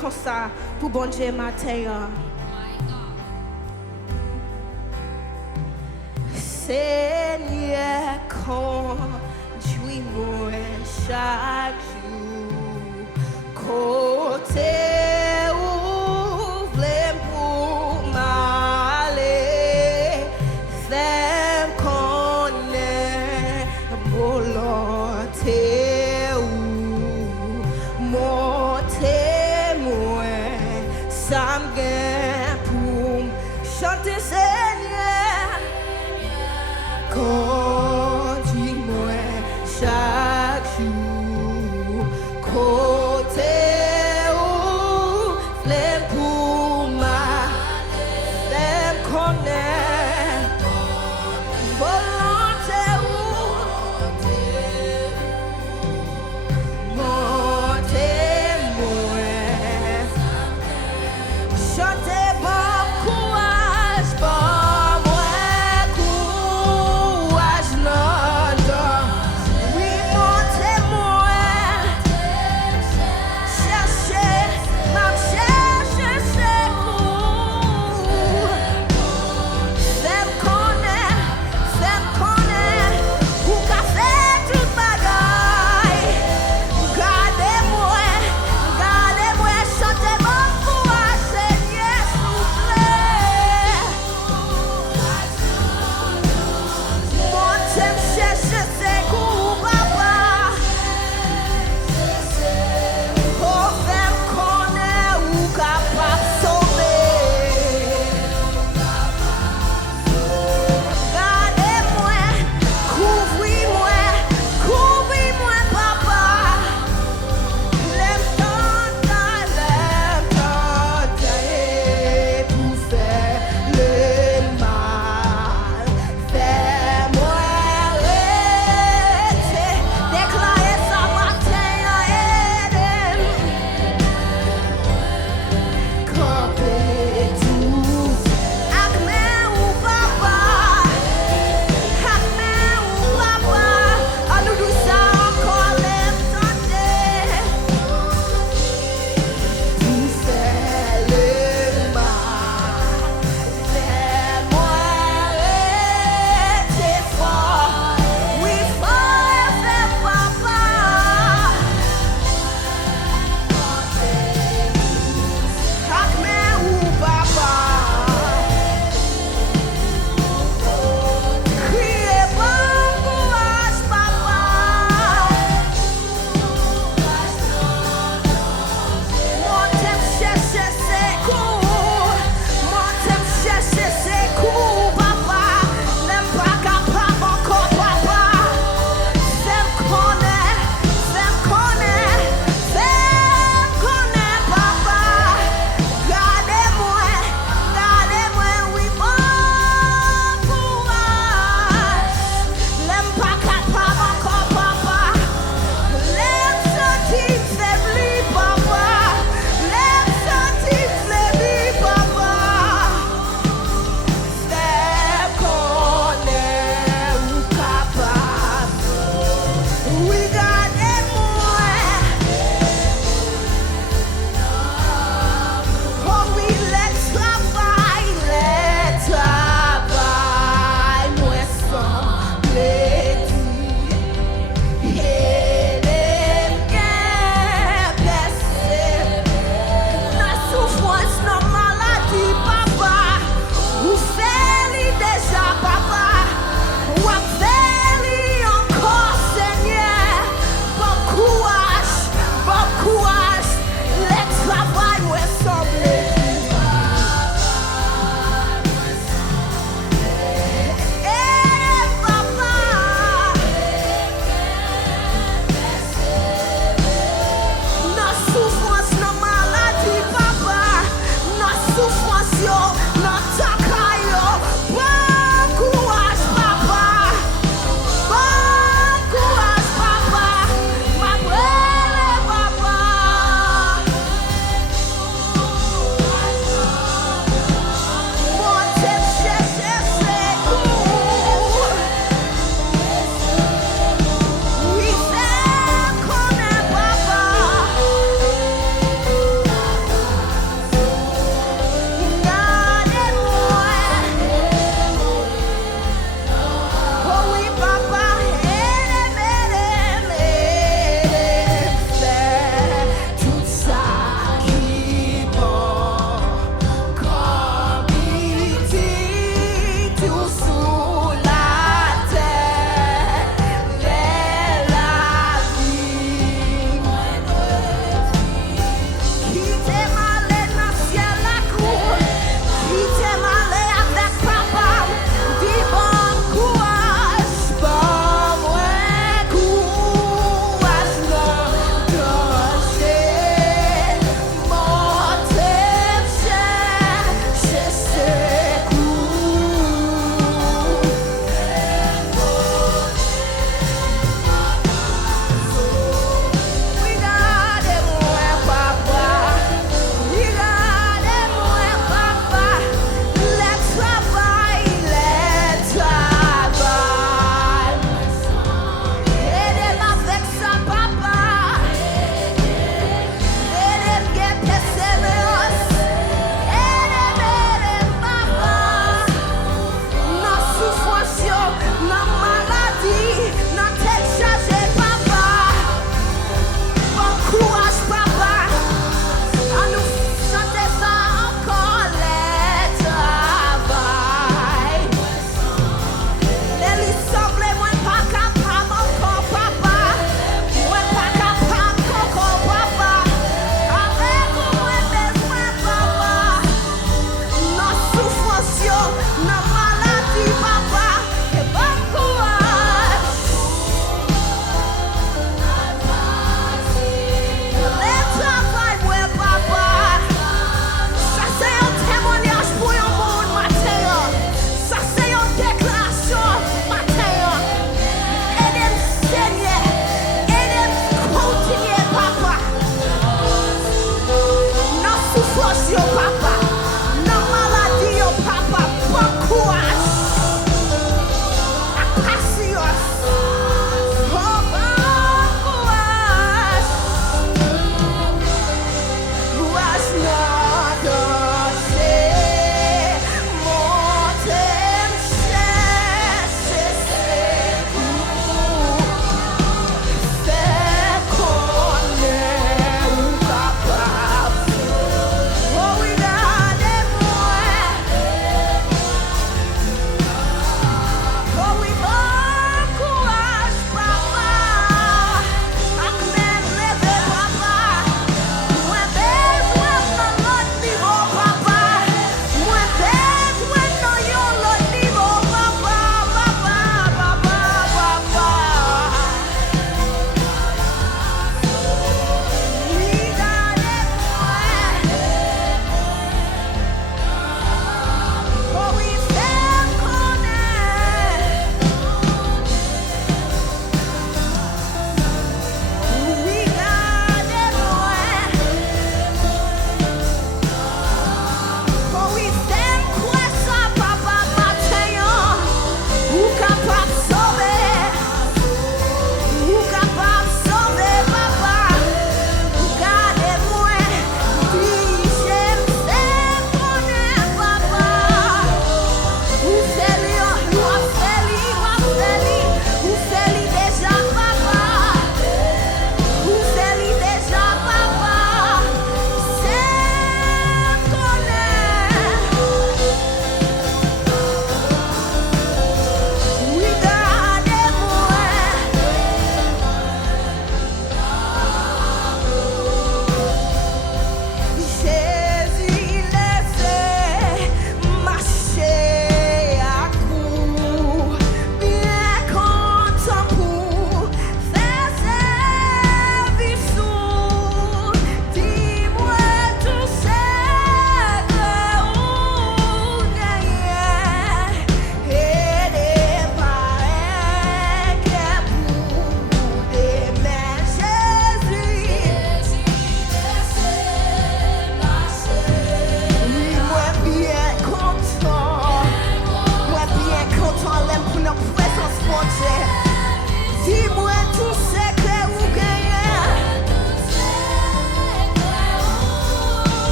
comme ça pour bon Dieu matin. Seigneur, conduis-moi chaque jour. Côté ouvre pour m'aller. Fais-moi connaître mon Lord. Mon témoin, ça me gagne pour chanter Seigneur. Conduis-moi chaque jour, côté ouvre pour m'aller. Fais-moi connaître volonté mon témoin. Chantez bon courage, bon moi courage.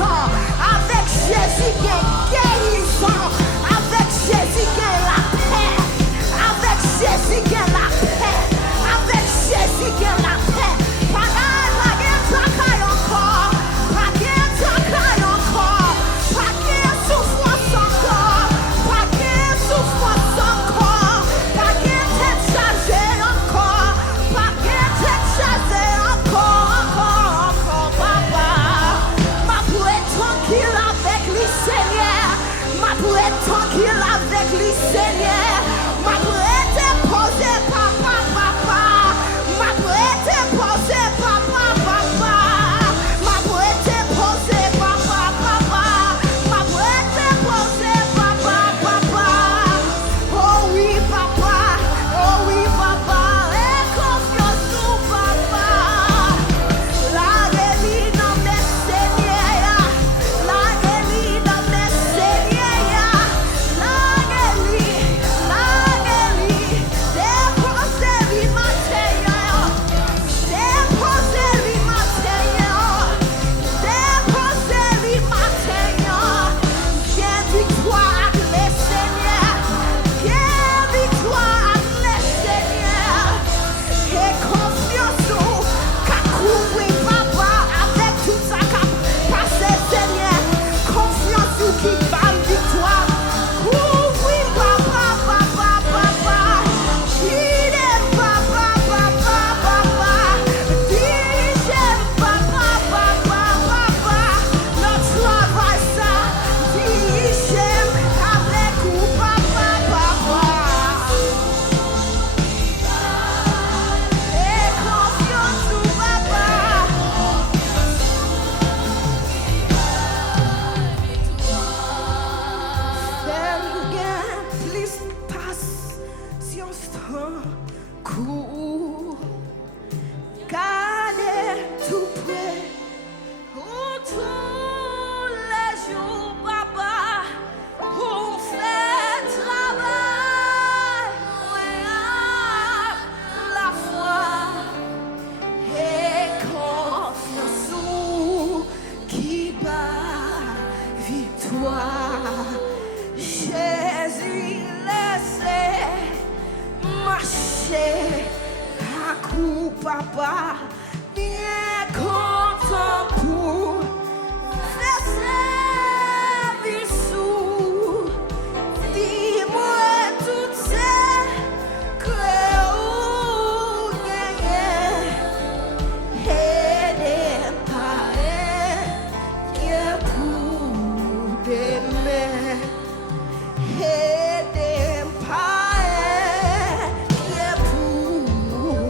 content. Avec Jésus, il y a guérison. Avec Jésus, il y a la paix. Avec Jésus, il y a la paix. Avec Jésus, il y a la paix. Pas de tracaille encore. Pas de tracaille encore. Pas de souffrance encore. Pas de souffrance encore. Pas de tête chargée encore. Pas de tête chargée encore, papa. Ma pour être tranquille avec lui, Seigneur. Ma pour être tranquille avec lui, Seigneur. Ma pour être posé, papa, papa. Ma pour être posé, papa, papa. Ma pour être posé, papa, papa. Ma pour être posé, papa, papa. Oh oui, papa. Oh oui, papa. Et confiance nous, papa. La guérie dans mes seigneurs. La guérie dans mes seigneurs. La guérie. Déposez-lui ma seigneur. Déposez-lui ma seigneur. Déposez-lui ma seigneur. Viens victoire avec les seigneurs. Viens victoire avec les seigneurs. Et confiance nous qu'à couvrir papa avec tout ça qu'a passé Seigneur. Confiance nous qui va victoire. Couvrir papa, papa, papa. Il est papa, papa, papa. Dirige papa, papa, papa. Notre travail ça. Dirige avec vous papa, papa. Et confiance nous papa. Fais-nous gain, plus patience temps court. Gardez tout près. Pour tous les jours, papa, pour faire travail, la foi et confiance qui bat victoire. Jésus laissez marcher à coup, papa, bien content pour faire servir sous. Dis-moi toutes ces que vous gagnez. Et des parents qui pour demain. Et des parents qui pour.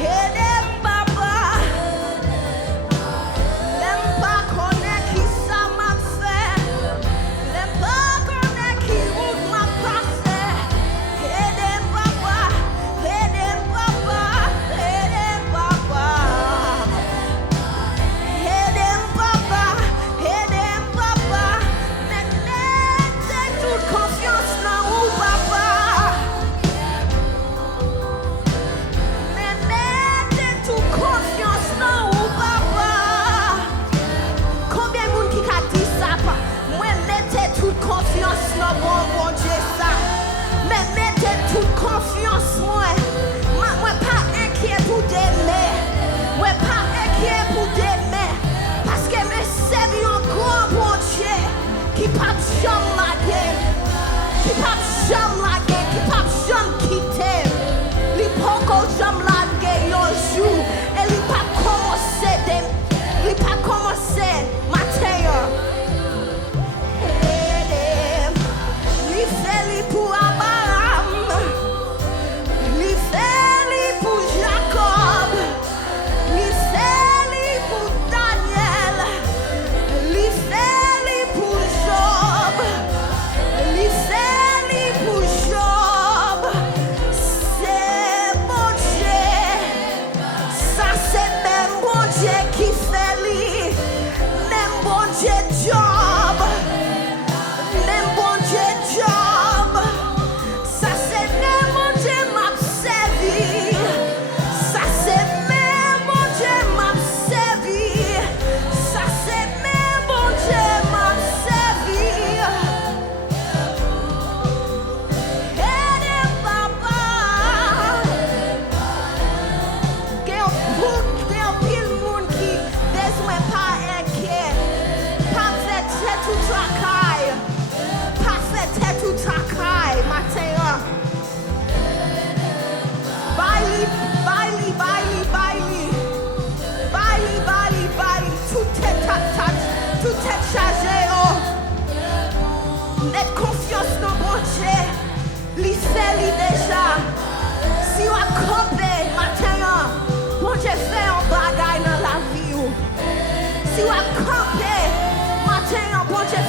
Et des parents fait déjà. Si vous campez matin, bon Dieu fait un bagage dans la vie. Si vous campez matin, bon Dieu